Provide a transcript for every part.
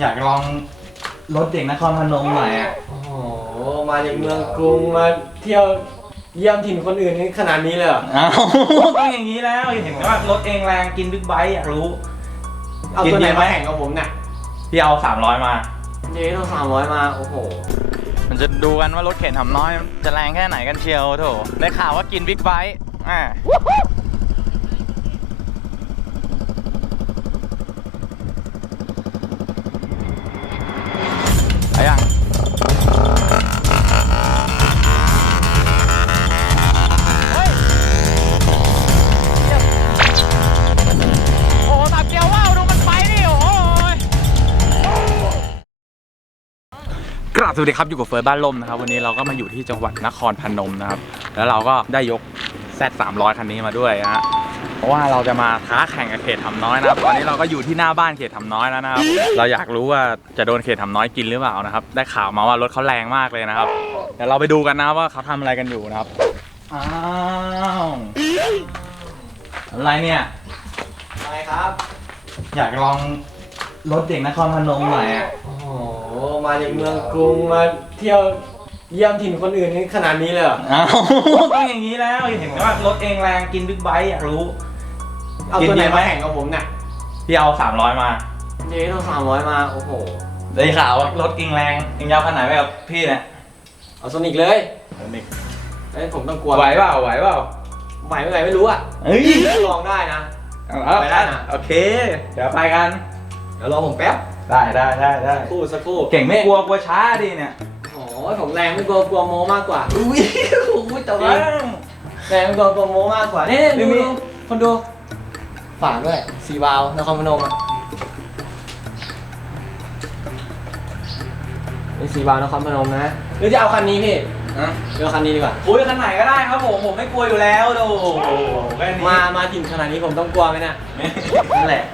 อยากลองรถเด็กนครพนมหน่อยอะโอ้โหมาจากเมืองกรุงมาเที่ยวเยี่ยมถิ่นคนอื่นนี่ขนาดนี้เลยเหรออ้าวต้องอย่างนี้แล้วเห็นว่ารถเองแรงกินบิ๊กไบค์อยากรู้ เอากินตัวไหนเยอะไหมมาแข่งกับผมเนี่ยพี่เอา300มา เจ๊ต้องสามร้อยมาโอ้โห มันจะดูกันว่ารถเข็นทำน้อย จะแรงแค่ไหนกันเชียวโถได้ข่าวว่ากินบิ๊กไบค์อ่า สวัสดีครับอยู่กับเฟิร์สบ้านลมนะครับวันนี้เราก็มาอยู่ที่จังหวัดนครพนมนะครับแล้วเราก็ได้ยก Z 300คันนี้มาด้วยนะฮะเพราะว่าเราจะมาท้าแข่งกับเขตทำน้อยนะครับตอนนี้เราก็อยู่ที่หน้าบ้านเขตทำน้อยแล้วนะครับเราอยากรู้ว่าจะโดนเขตทำน้อยกินหรือเปล่านะครับ ได้ข่าวมาว่ารถเขาแรงมากเลยนะครับเดี๋ยวเราไปดูกันนะครับว่าเขาทำอะไรกันอยู่นะครับอ้าวอะไรเนี่ยอะไรครับ อยากลอง รถเด็กนครพนมหน่อยอะโอ้โหมาจากเมืองกรุงมาเที่ยวเยี่ยมถิ่นคนอื่นนี่ขนาดนี้เลยเหรออ้าวต้องอย่างนี้แล้วเห็นว่ารถเองแรงกินบิ๊กไบค์อยากรู้เอากินตัวไหนเยอะไหมมาแข่งกับผมเนี่ยพี่เอา300มาเจ๊ต้องสามร้อยมาโอ้โหได้ข่าวว่ารถเองแรงเองยาวขนาดไหนไปกับพี่เนี่ยเอาโซนิกเลยเอ้ยผมต้องกลัวไหวเปล่าไหวเปล่าไหวไม่ไหวไม่รู้อะเฮ้ยลองได้นะเอาไปได้นะโอเค เดี๋ยวไปกัน เดี๋ยวรอผมแป๊บได้ได้ได้ได้สักครู่สักครู่เก่งไม่กลัวกลัวช้าดิเนี่ยโอ้ยผมแรงไม่กลัวกลัวโมมากกว่าอุ้ยโอ้ยแต่ว่าแรงไม่กลัวกลัวโมมากกว่านี่ไม่ดูมีดูคนดูฝากด้วยสีวาวนครพนมอะนี่สีวาวนครพนมนะหรือจะเอาคันนี้พี่อะเดี๋ยวคันนี้ดีกว่าอุ้ยคันไหนก็ได้ครับผม ผมไม่กลัวอยู่แล้วดูโอ้โหแค่นี้มา มาถิ่นขนาดนี้ผมต้องกลัวไหมเนี่ยนั่นแหละ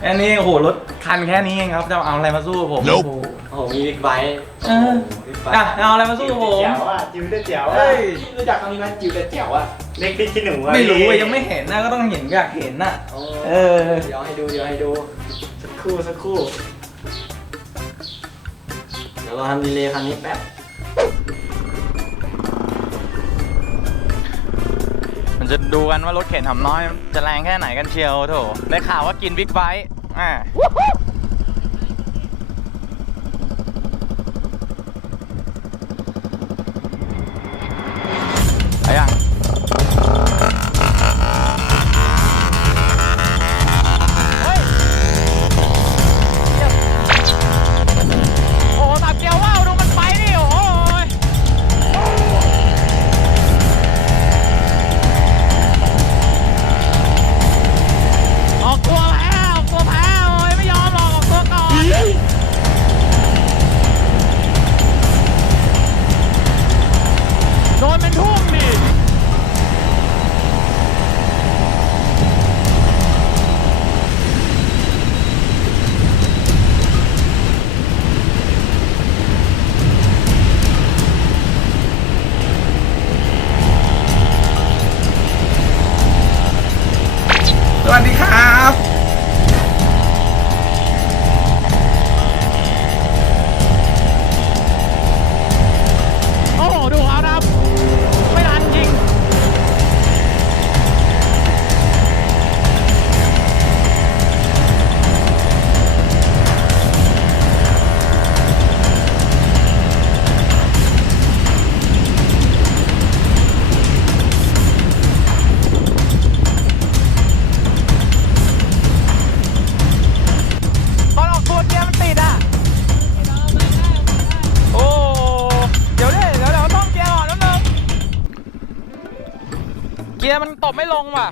แค่นี้โอ้โหรถคันแค่นี้เองครับจะเอาอะไรมาสู้กับผมโอ้โหโอ้โหมีบิ๊กไบค์เออบิ๊กไบอะค์เอาอะไรมาสู้กับผมเจ๋วอะจิวได้เจ๋วเฮ้อะยพี่รู้จักคำนี้ไหมจิวแต่แจ๋วอะเล็กพี่ขี้หนูอะไม่รู้อะยังไม่เห็นนะก็ต้องเห็นอยากเห็นน่ะ โอ้เออ เดี๋ยวให้ดูเดี๋ยวให้ดูสักครู่สักครู่เดี๋ยวเราทำดีเลย์คันนี้แป๊บ มันจะดูกันว่ารถเข็นทำน้อย จะแรงแค่ไหนกันเชียวโถได้ข่าวว่ากินบิ๊กไบค์อ่า ไม่ลงว่ะ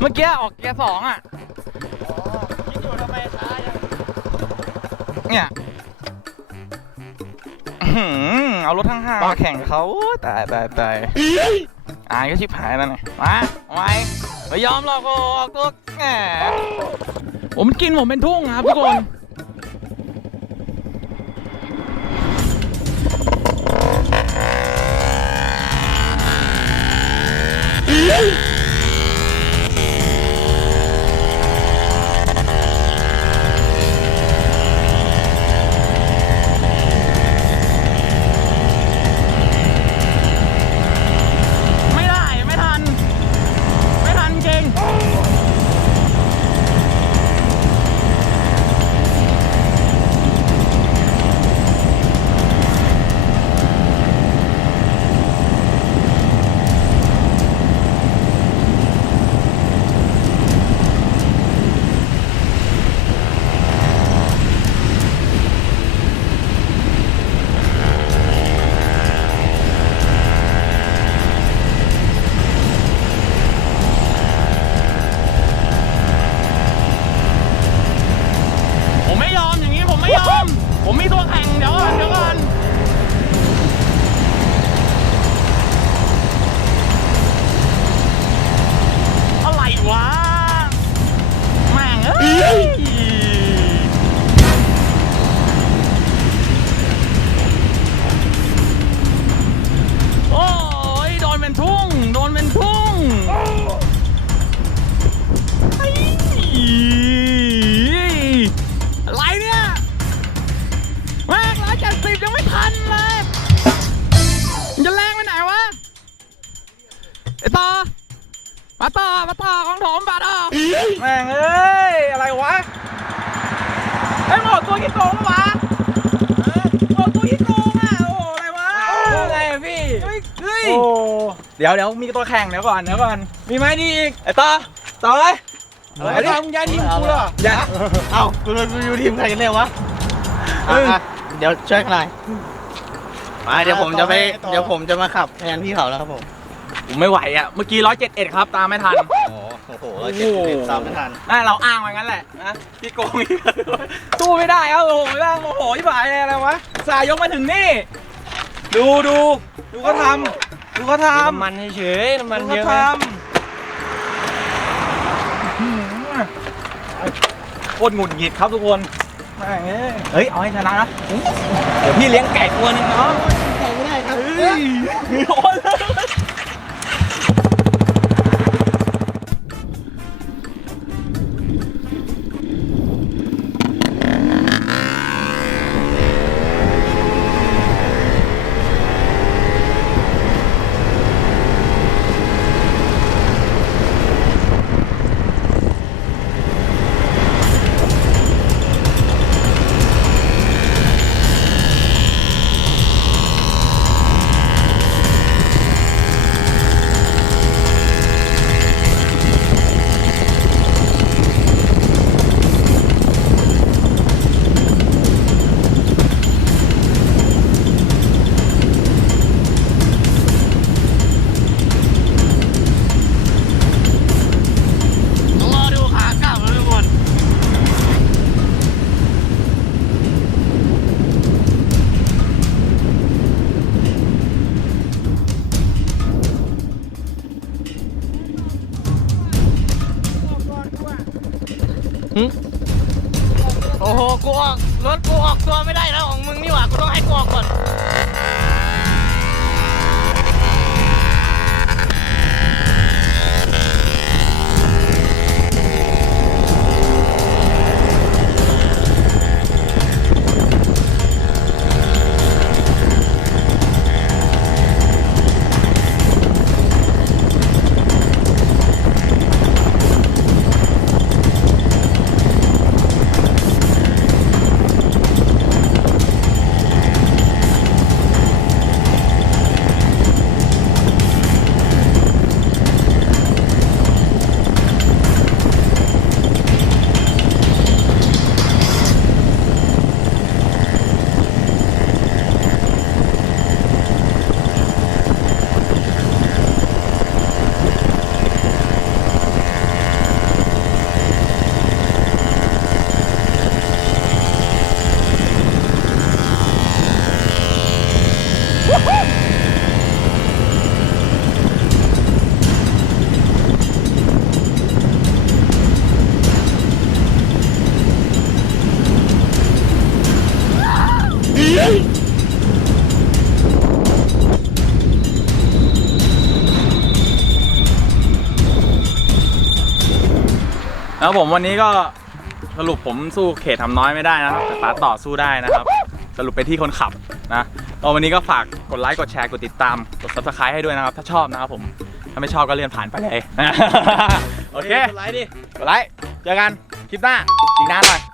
เมื่อกี้ออกเกียร์สองอะเนี่ยอื้อหือเอารถทั้งห้ามาแข่งกับเขาโอ้ยตายตายตายอายก็ชิบหายแล้วเนี่ยมาไว้ไม่ยอมหรอกโอ้ออกตัวแหมผมมันกินผมเป็นทุ่งครับทุกคน ผมมีตัวแข่งเดี๋ยวก่อนเดี๋ยวก่อน ต่อมาต่อมาต่อของถมมาต่อแม่งเอ้ย อะไรวะไอ้หมดตัวกี่โกงวะเออหมดตัวกี่โกงอะ โอ้โหอะไรวะอะไรอะพี่เฮ้ยเฮ้ยโอ้เดี๋ยวเดี๋ยวมีตัวแข่งเดี๋ยวก่อนเดี๋ยวก่อน มีไหมดีอีกไอ้ต่อต่อเลยอะไรไอ้ดิต่อมึงย้ายทีมกูเหรออย่าเอ้ากูกูอยู่ทีมใครกันเนี่ยวะเอออะเดี๋ยวช่วยกันหน่อยมาเดี๋ยวผมจะไป เดี๋ยวผมจะมาขับแทนพี่เขาแล้วครับผม ผมไม่ไหวอะ เมื่อกี้ร้อยเจ็ดเอ็ดครับ ตามไม่ทัน โอ้โหเราเจ็ดสิบตามไม่ทัน น่าเราอ้างไว้งั้นแหละนะพี่โกงอีกสู้ไม่ได้ครับโอ้โหแม่งโมโหที่บ่ายเลยอะไรวะสายยกมาถึงนี่ ดูดูดูเขาทำดูเขาทำน้ำมันเฉยๆน้ำมันดูเยเขาอะทไหมำอื้อหือโคตรหงุดหงิดครับทุกคนแม่งเอ้ยเฮ้ยเอาให้ชนะนะเดี๋ยวพี่เลี้ยงไก่ตัวหนึงเนาะแข่งไม่ได้ครับเฮ้ยโอ้ย โอ้โห กูออก รถกูออกตัวไม่ได้แล้วของมึงนี่หว่า กูต้องให้กูออกก่อน แล้วผมวันนี้ก็สรุปผมสู้เขตทำน้อยไม่ได้นะครับแต่ป๋าต่อสู้ได้นะครับ สรุปไปที่คนขับนะก็วันนี้ก็ฝากกดไลค์กดแชร์กดติดตามกด subscribe ให้ด้วยนะครับ ถ้าชอบนะครับผมถ้าไม่ชอบก็เลื่อนผ่านไปเลย โอเคกดไลค์ดิกดไลค์เจอกันคลิปหน้าอีกนานหน่อย